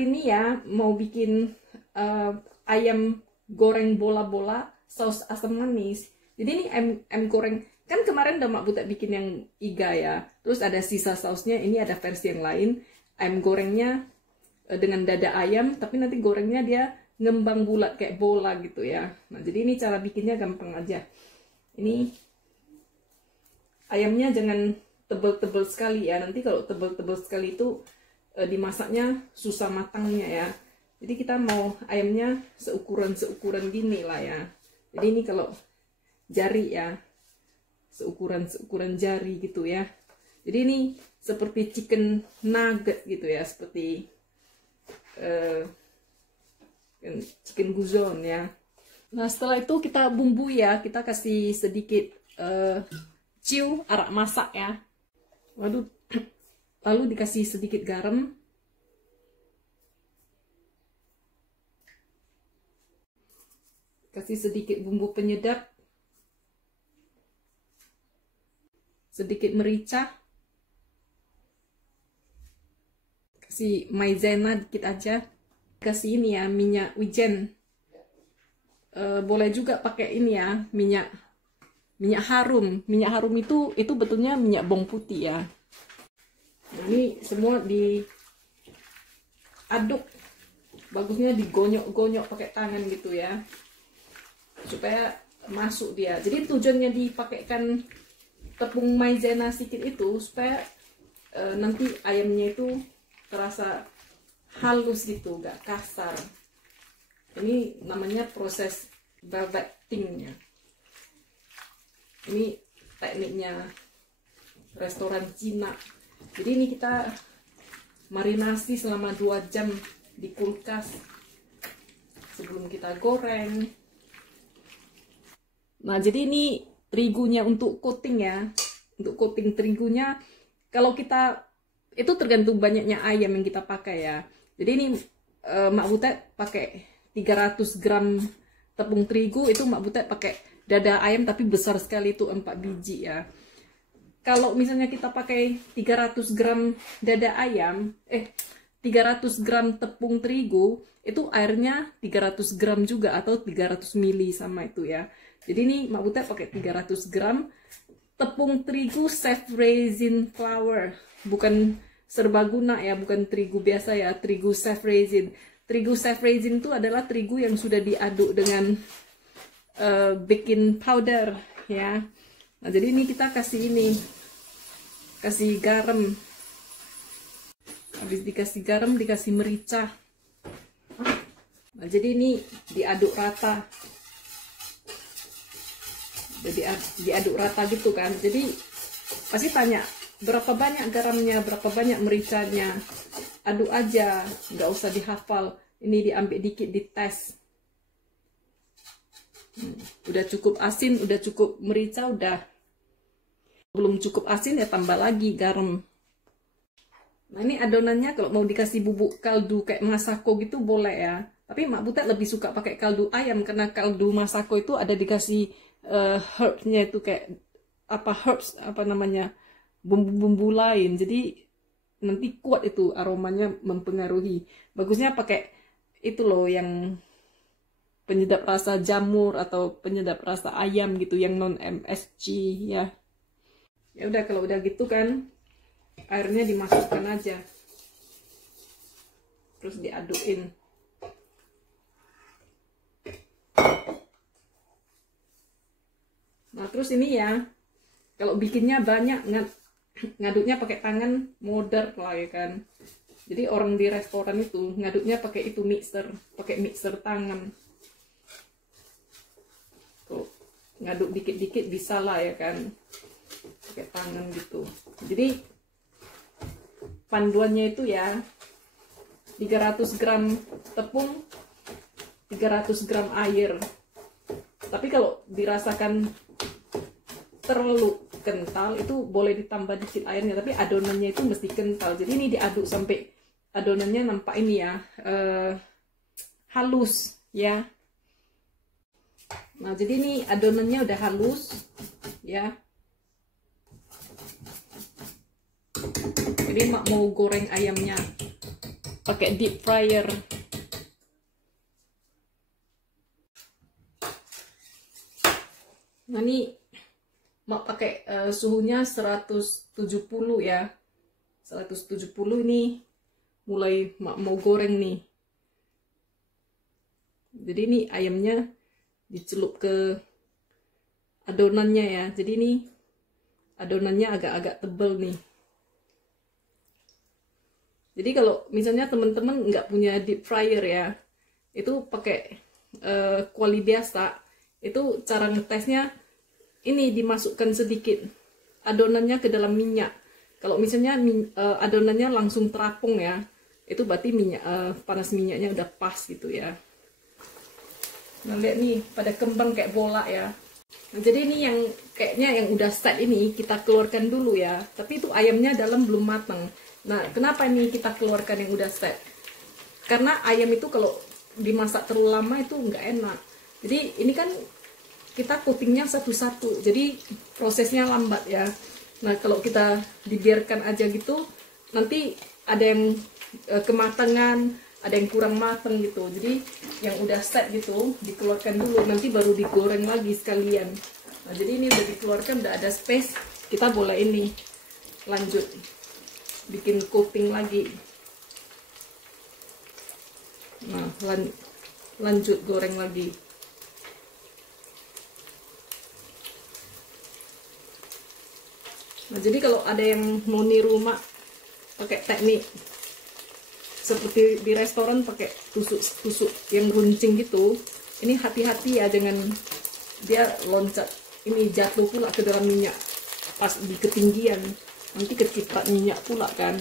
hari ini ya mau bikin ayam goreng bola-bola saus asam manis. Jadi ini ayam goreng, kan kemarin udah Mak Butet bikin yang iga ya, terus ada sisa sausnya. Ini ada versi yang lain, ayam gorengnya dengan dada ayam, tapi nanti gorengnya dia ngembang bulat kayak bola gitu ya. Nah jadi ini cara bikinnya gampang aja. Ini ayamnya jangan tebel-tebel sekali ya, nanti kalau tebel-tebel sekali itu dimasaknya susah matangnya ya. Jadi kita mau ayamnya seukuran gini lah ya. Jadi ini kalau jari ya, seukuran jari gitu ya. Jadi ini seperti chicken nugget gitu ya, seperti chicken guzon ya. Nah setelah itu kita bumbu ya, kita kasih sedikit ciu arak masak ya. Lalu dikasih sedikit garam, kasih sedikit bumbu penyedap, sedikit merica, kasih maizena dikit aja, kasih ini ya minyak wijen. Boleh juga pakai ini ya minyak harum. Minyak harum itu betulnya minyak bawang putih ya. Nah, ini semua diaduk, bagusnya digonyok-gonyok pakai tangan gitu ya, supaya masuk dia. Jadi tujuannya dipakaikan tepung maizena sedikit itu supaya nanti ayamnya itu terasa halus gitu, gak kasar. Ini namanya proses baveting-nya. Ini tekniknya restoran Cina. Jadi ini kita marinasi selama 2 jam di kulkas sebelum kita goreng. Nah jadi ini terigunya untuk coating ya, untuk coating terigunya. Kalau kita itu tergantung banyaknya ayam yang kita pakai ya. Jadi ini Mak Butet pakai 300 gram tepung terigu, itu Mak Butet pakai dada ayam tapi besar sekali, itu 4 biji ya. Kalau misalnya kita pakai 300 gram dada ayam, 300 gram tepung terigu, itu airnya 300 gram juga atau 300 ml sama itu ya. Jadi ini Mak Butet pakai 300 gram tepung terigu safe raisin flour, bukan serbaguna ya, bukan terigu biasa ya, terigu safe raisin. Terigu safe raisin itu adalah terigu yang sudah diaduk dengan baking powder ya. Nah jadi ini kita kasih garam. Habis dikasih garam dikasih merica. Nah jadi ini diaduk rata. Jadi diaduk rata gitu kan. Jadi pasti tanya berapa banyak garamnya, berapa banyak mericanya. Aduk aja, nggak usah dihafal. Ini diambil dikit, dites. Udah cukup asin, udah cukup merica, udah. Belum cukup asin ya tambah lagi garam. Nah ini adonannya kalau mau dikasih bubuk kaldu kayak masako gitu boleh ya. Tapi Mak Butet lebih suka pakai kaldu ayam, karena kaldu masako itu ada dikasih herbsnya itu kayak apa namanya, bumbu-bumbu lain. Jadi nanti kuat itu aromanya, mempengaruhi. Bagusnya pakai itu loh yang penyedap rasa jamur atau penyedap rasa ayam gitu, yang non MSG ya. Ya udah, kalau udah gitu kan airnya dimasukkan aja, terus diadukin. Nah terus ini ya, kalau bikinnya banyak, ngaduknya pakai tangan modern lah ya kan. Jadi orang di restoran itu ngaduknya pakai itu pakai mixer tangan. Tuh, ngaduk dikit-dikit bisa lah ya kan, pakai tangan gitu. Jadi panduannya itu ya 300 gram tepung, 300 gram air. Tapi kalau dirasakan terlalu kental itu boleh ditambah dikit airnya, tapi adonannya itu mesti kental. Jadi ini diaduk sampai adonannya nampak ini ya, halus ya. Nah jadi ini adonannya udah halus ya. Jadi Mak mau goreng ayamnya. pakai deep fryer. Nah ini mak pakai suhunya 170 ya. 170 ini mulai mak mau goreng nih. Jadi ini ayamnya dicelup ke adonannya ya. Jadi ini adonannya agak-agak tebal nih. Jadi kalau misalnya teman-teman nggak punya deep fryer ya, itu pakai kuali biasa, itu cara ngetesnya ini dimasukkan sedikit adonannya ke dalam minyak. Kalau misalnya adonannya langsung terapung ya, itu berarti minyak panas minyaknya udah pas gitu ya. Nah lihat nih pada kembang kayak bola ya. Nah, jadi ini yang kayaknya yang udah set ini kita keluarkan dulu ya. Tapi itu ayamnya dalam belum matang. Nah kenapa ini kita keluarkan yang udah set? Karena ayam itu kalau dimasak terlalu lama itu nggak enak. Jadi ini kan kita coatingnya satu-satu, jadi prosesnya lambat ya. Nah kalau kita dibiarkan aja gitu, nanti ada yang kematangan, ada yang kurang matang gitu. Jadi yang udah set gitu dikeluarkan dulu, nanti baru digoreng lagi sekalian. Nah jadi ini udah dikeluarkan, udah ada space, kita boleh ini lanjut bikin coating lagi. Nah lanjut goreng lagi. Nah jadi kalau ada yang mau niru mak pakai teknik seperti di restoran pakai tusuk yang runcing gitu, ini hati-hati ya, jangan dia loncat ini jatuh pula ke dalam minyak pas di ketinggian, nanti keciprat minyak pula kan.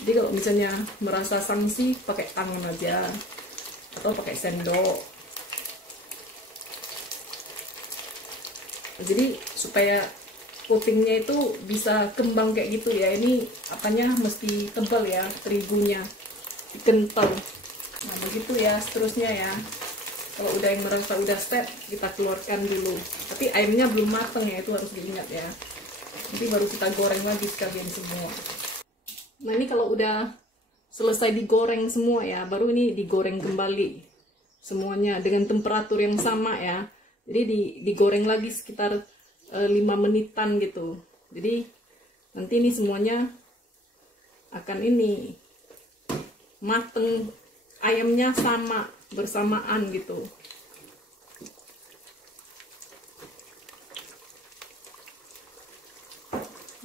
Jadi kalau misalnya merasa sanksi pakai tangan aja atau pakai sendok. Jadi supaya coatingnya itu bisa kembang kayak gitu ya, ini apanya mesti tebal ya, terigunya kental. Nah begitu ya seterusnya ya. Kalau udah yang merasa udah set, kita keluarkan dulu. Tapi ayamnya belum matang ya, itu harus diingat ya. Nanti baru kita goreng lagi sekalian semua. Nah ini kalau udah selesai digoreng semua ya, baru ini digoreng kembali semuanya dengan temperatur yang sama ya. Jadi digoreng lagi sekitar 5 menitan gitu. Jadi nanti ini semuanya akan ini mateng, ayamnya sama bersamaan gitu.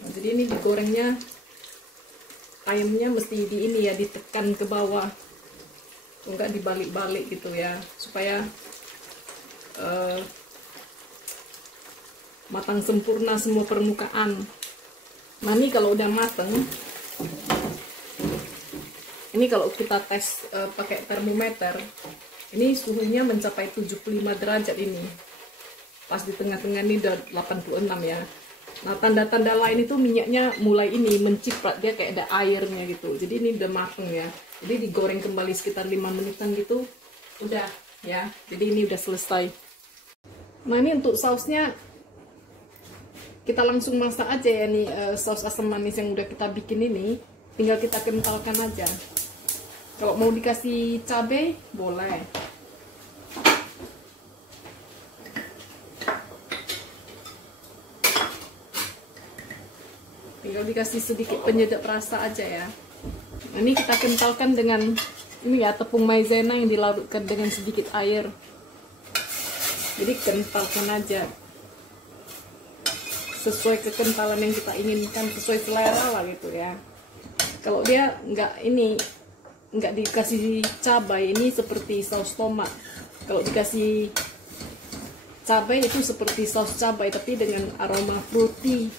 Nah, jadi ini digorengnya ayamnya mesti di ini ya, ditekan ke bawah, enggak dibalik-balik gitu ya, supaya matang sempurna semua permukaan. Nah ini kalau udah mateng, ini kalau kita tes pakai termometer, ini suhunya mencapai 75 derajat ini. Pas di tengah-tengah ini udah 86 ya. Nah tanda-tanda lain itu minyaknya mulai ini menciprat, dia kayak ada airnya gitu. Jadi ini udah mateng ya. Jadi digoreng kembali sekitar 5 menitan gitu, udah ya. Jadi ini udah selesai. Nah ini untuk sausnya kita langsung masak aja ya nih, saus asam manis yang udah kita bikin ini tinggal kita kentalkan aja. Kalau mau dikasih cabai boleh. Tinggal dikasih sedikit penyedap rasa aja ya. Nah, ini kita kentalkan dengan ini ya, tepung maizena yang dilarutkan dengan sedikit air. Jadi kentalkan aja sesuai kekentalan yang kita inginkan, sesuai selera lah gitu ya. Kalau dia nggak dikasih cabai, ini seperti saus tomat. Kalau dikasih cabai itu seperti saus cabai tapi dengan aroma fruity.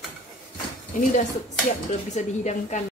Ini udah siap, udah bisa dihidangkan.